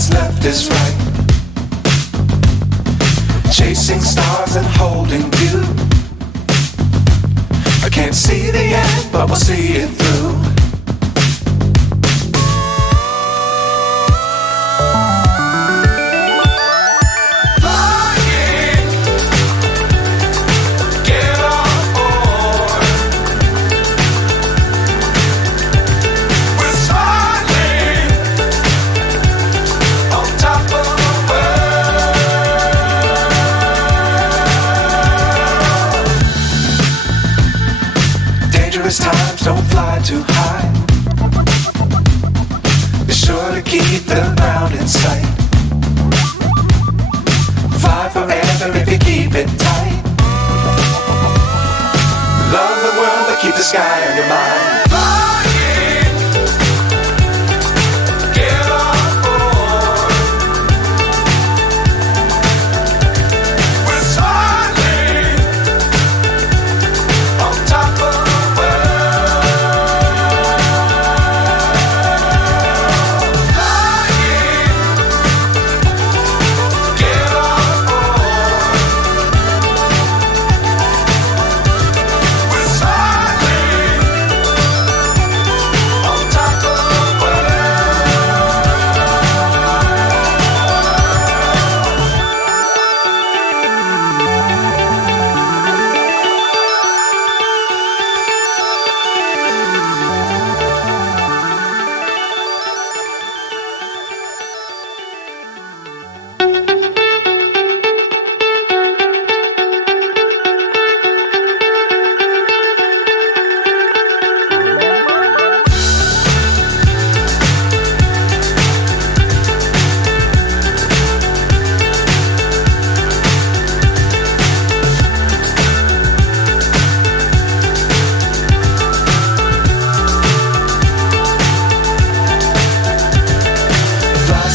what's left is right. Chasing stars and holding you. I can't see the end, but we'll see it through. Times don't fly too high. Be sure to keep the ground in sight. Fly forever if you keep it tight. Love the world but keep the sky on your mind.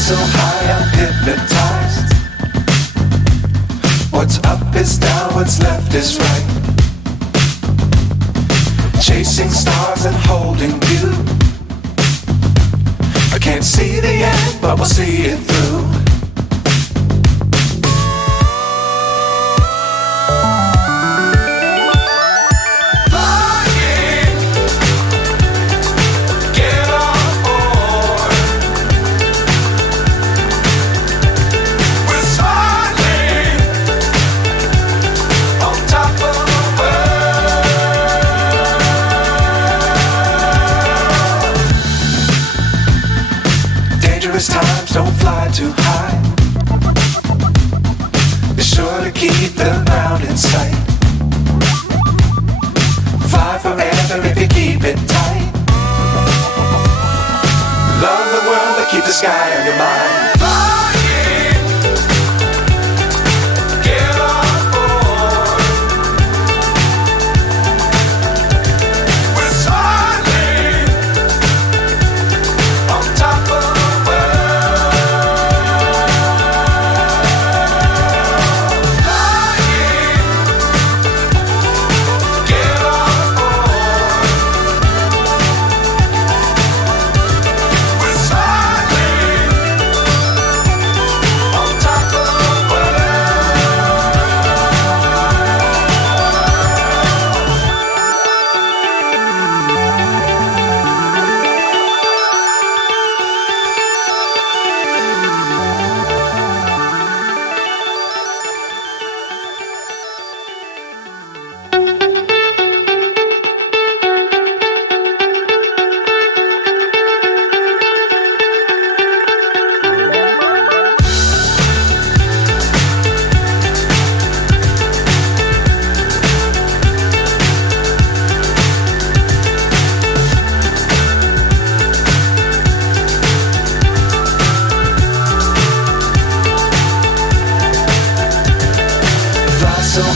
So high I'm hypnotized. What's up is down, what's left is right. Chasing stars and holding you. I can't see the end, but we'll see it through. Times don't fly too high. Be sure to keep the ground in sight. Fly forever if you keep it tight. Love the world but keep the sky on your mind.